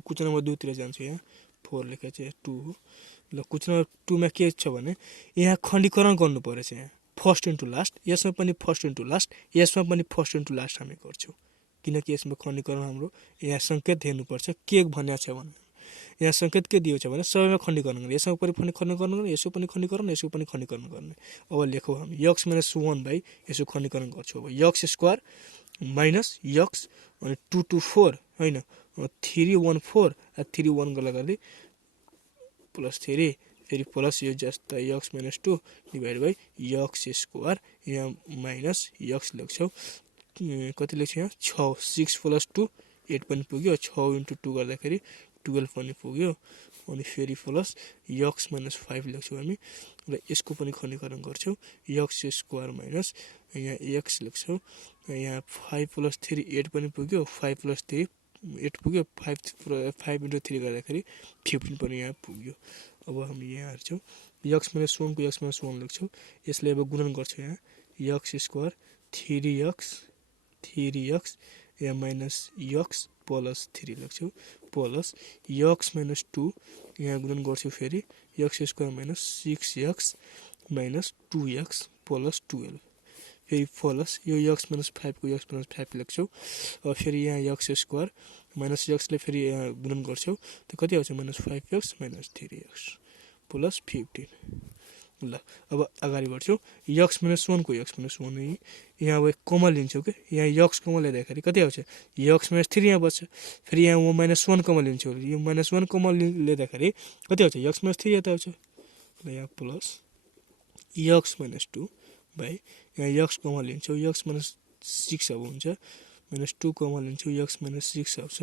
Question number 2 तिर जान्छु। यहाँ 4 लेखेको छ 2 हो। ल क्वेशन नम्बर 2 मा के छ भने यहाँ खण्डीकरण गर्नु पर्छ। यहाँ फर्स्ट इन्टु लास्ट, यसमा पनि फर्स्ट इन्टु लास्ट, यसमा पनि फर्स्ट इन्टु लास्ट हामी गर्छौँ, किनकि यसमा खण्डीकरण हाम्रो यहाँ संकेत हेर्नुपर्छ के भनेको छ भने यहाँ संकेत के दिएको छ भने सबैमा खण्डीकरण गर्ने, यसमा पनि खण्डीकरण गर्ने, यसो पनि खण्डीकरण, यसो पनि खण्डीकरण गर्ने। अब लेखौँ हामी x - 1 बाई यसो खण्डीकरण गर्छौँ। अब x स्क्वायर माइनस x अनि 2 to 4 हैन 3 1 4 3 1 गर्दा प्लस 3 फेरि प्लस यो जस्ता x - 2 divide by x square यहाँ माइनस x लेख्छौँ। कति लेख्छ यहाँ 6 6 प्लस 2 8 पनि पुग्यो, 6 इन्टु 2 गर्दाखेरि 12 पनि पुग्यो, अनि फेरि प्लस x - 5 लेख्छौँ हामी र यसको पनि खण्डीकरण गर्छौँ। x स्क्वायर माइनस यहाँ x लेख्छौँ, यहाँ 5 प्लस 3 8 पनि पुग्यो, 5 प्लस 3 8 पुग्यो, 5 इन्टु 3 गर्दाखेरि 15 पनि यहाँ पुग्यो। अब हामी यहाँ हेर्छौँ x - 1 को x - 1 लेख्छौँ, यसले अब गुणन गर्छौँ। यहाँ x स्क्वायर 3x यहाँ माइनस x प्लस 3 लेख्छौँ प्लस x - 2 यहाँ गुणन गर्छौँ फेरि x square minus 6x minus 2x plus 12 फेरि प्लस यो x - 5 को x - 5 लेख्छौँ। फेरि यहाँ x स्क्वायर माइनस x ले फेरि यहाँ गुणन गर्छौँ, त कति आउँछ minus 5x minus 3x plus 15। ल अब अगाडि बढ्छौँ। x - 1 को x - 1 यहाँ अब कमन लिन्छौँ कि यहाँ x कमन लिँदाखेरि कति आउँछ x - 3 यहाँ बच्छ, फेरि यहाँ -1 कमन लिन्छौँ, यो -1 कमन लिँदाखेरि कति आउँछ x - 3 यता आउँछ। ल यहाँ प्लस x - 2 बाई यहाँ x कमन लिन्छौँ, x - 6 अब हुन्छ, -2 कमन लिन्छौँ, x - 6 आउँछ,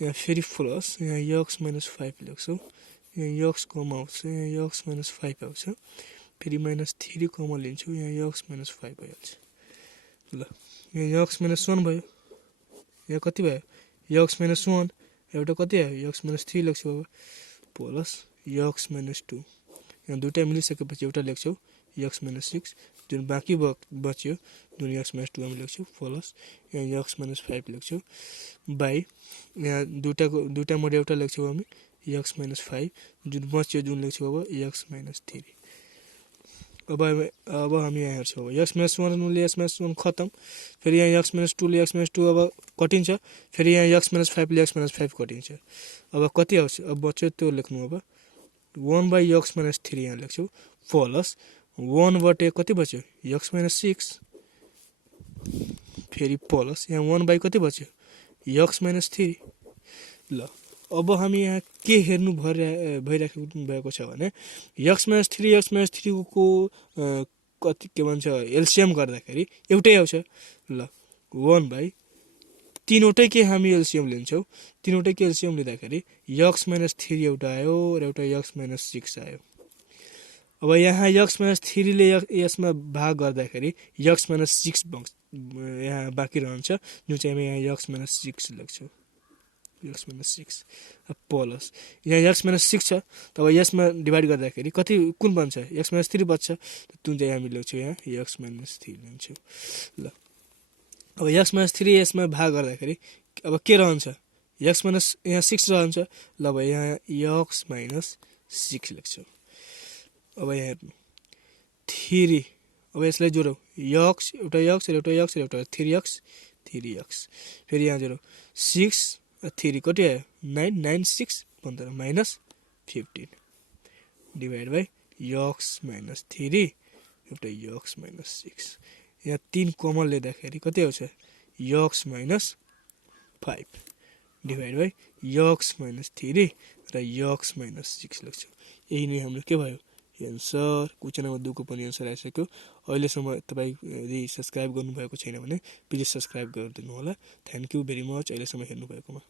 यहाँ फेरि प्लस यहाँ x - 5 लेख्छौँ, यहाँ x कम आउँछ, यहाँ x - 5 आउँछ, फेरि -3 कमन लिन्छौँ, यहाँ x - 5 भइहाल्छ। ल यहाँ x - 1 भयो, यहाँ कति भयो x - 1 एउटा कति आयो x - 3 लेख्छौँ। अब प्लस x - 2 यहाँ दुईटा मिलिसकेपछि एउटा लेख्छौँ x - 6, जुन बाँकी बच्यो जुन x - 2 हामी लेख्छौँ प्लस यहाँ x - 5 लेख्छौँ बाई यहाँ दुईटा मध्ये एउटा लेख्छौँ हामी x - 5 जुन बच्यो जुन लेख्छौँ अब x - 3। अब हामी यहाँ हेर्छौँ x - 1 ले x - 1 खतम, फेरि यहाँ x - 2 ले x - 2 अब कटिन्छ, फेरि यहाँ x - 5 ले x - 5 कटिन्छ। अब कति आउँछ अब बच्यो त्यो लेख्नु। अब 1 बाई x - 3 यहाँ लेख्छौँ प्लस 1 बटे कति बच्यो x - 6 फेरि प्लस यहाँ 1 बाई कति बच्यो x - 3। ल अब हामी यहाँ के हेर्नु भइराखेको भएको छ भने x - 3 को कति के भन्छ एलसीएम गर्दाखेरि एउटै आउँछ। ल 1 बाई तीनवटैकै हामी एलसीएम लिन्छौँ, तीनवटैकै एलसीएम लिँदाखेरि x - 3 एउटा आयो र एउटा x - 6 आयो। अब यहाँ x - 3 ले यसमा भाग गर्दाखेरि x - 6 यहाँ बाँकी रहन्छ, जुन चाहिँ हामी यहाँ x - 6 लेख्छौँ, x - 6 प्लस यहाँ x - 6 छ, तब यसमा डिभाइड गर्दाखेरि कति कुन बन्छ x - 3 बच्छ, जुन चाहिँ हामी लेख्छौँ यहाँ x - 3 लिन्छौँ। ल अब x - 3 यसमा भाग गर्दाखेरि अब के रहन्छ x - यहाँ 6 रहन्छ। ल अब यहाँ x - 6 लेख्छौँ। अब यहाँ हेर्नु 3, अब यसलाई जोडौँ x एउटा x र एउटा x र एउटा 3x फेरि यहाँ जोडौँ 6 3 कति आयो 9 9 6 15 माइनस 15 डिभाइड बाई x - 3 एउटा x - 6 यहाँ 3 कमन लिँदाखेरि कति आउँछ x - 5 डिभाइड बाई x - 3 र x - 6 लेख्छौँ। यही नै हाम्रो के भयो एन्सर। क्वेशन नम्बर 2 को पनि एन्सर आइसक्यो। अहिलेसम्म तपाईँ यदि सब्स्क्राइब गर्नुभएको छैन भने प्लिज सब्स्क्राइब गरिदिनु होला। थ्याङ्क यू भेरी मच अहिलेसम्म हेर्नुभएकोमा।